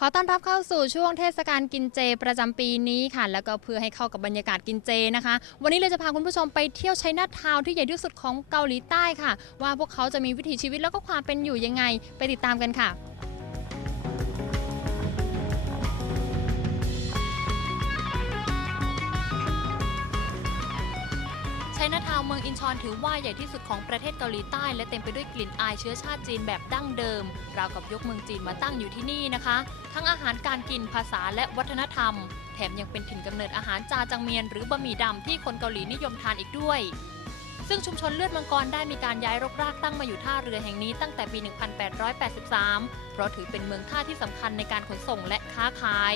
ขอต้อนรับเข้าสู่ช่วงเทศกาลกินเจประจำปีนี้ค่ะ แล้วก็เพื่อให้เข้ากับบรรยากาศกินเจนะคะ วันนี้เราจะพาคุณผู้ชมไปเที่ยวชัยนาทาวน์ที่ใหญ่ที่สุดของเกาหลีใต้ค่ะ ว่าพวกเขาจะมีวิถีชีวิตแล้วก็ความเป็นอยู่ยังไง ไปติดตามกันค่ะ ชัยนาทาวเมืองอินชอนถือว่าใหญ่ที่สุดของประเทศเกาหลีใต้ และเต็มไปด้วยกลิ่นอายเชื้อชาติจีนแบบดั้งเดิม ราวกับยกเมืองจีนมาตั้งอยู่ที่นี่นะคะ ทั้งอาหารการกินภาษาและวัฒนธรรม แถมยังเป็นถิ่นกำเนิดอาหารจาจังเมียน หรือบะหมี่ดำที่คนเกาหลีนิยมทานอีกด้วย ซึ่งชุมชนเลือดมังกรได้มีการย้ายรกรากตั้งมาอยู่ท่าเรือแห่งนี้ตั้งแต่ปี 1883 เพราะถือเป็นเมืองท่าที่สำคัญในการขนส่งและค้าขาย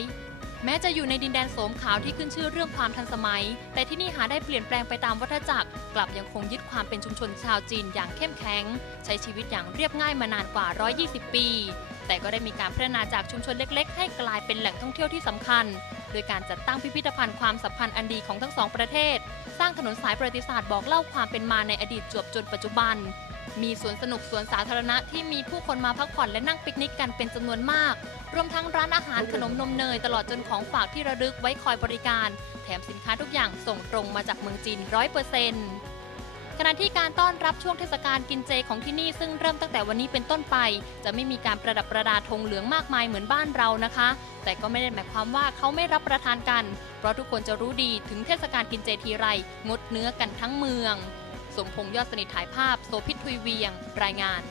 แม้จะอยู่ในดินแดนโสมขาวที่ขึ้นชื่อเรื่องความทันสมัย แต่ที่นี่หาได้เปลี่ยนแปลงไปตามวัฏจักร กลับยังคงยึดความเป็นชุมชนชาวจีนอย่างเข้มแข็ง ใช้ชีวิตอย่างเรียบง่ายมานานกว่า 120 ปี แต่ก็ได้มีการพัฒนาจากชุมชนเล็ก ๆ ให้กลายเป็นแหล่งท่องเที่ยวที่สำคัญ โดยการจัดตั้งพิพิธภัณฑ์ความสัมพันธ์อันดีของทั้งสองประเทศ สร้างถนนสายประวัติศาสตร์บอกเล่าความเป็นมาในอดีตจวบจนปัจจุบัน มีสวนสนุกสวนสาธารณะที่มีผู้คนมาพักผ่อนและนั่งปิกนิกกันเป็นจำนวนมาก รวมทั้งร้านอาหารขนมนมเนยตลอดจนของฝากที่ระลึกไว้คอยบริการ แถมสินค้าทุกอย่างส่งตรงมาจากเมืองจีนร้อยเปอร์เซ็นต์ ขณะที่การต้อนรับช่วงเทศกาลกินเจของที่นี่ซึ่งเริ่มตั้งแต่วันนี้เป็นต้นไป จะไม่มีการประดับประดาธงเหลืองมากมายเหมือนบ้านเรานะคะ แต่ก็ไม่ได้หมายความว่าเขาไม่รับประทานกัน เพราะทุกคนจะรู้ดีถึงเทศกาลกินเจทีไรงดเนื้อกันทั้งเมือง สมพงษ์ยอดสนิทถ่ายภาพโซพิตทุยเวียง รายงาน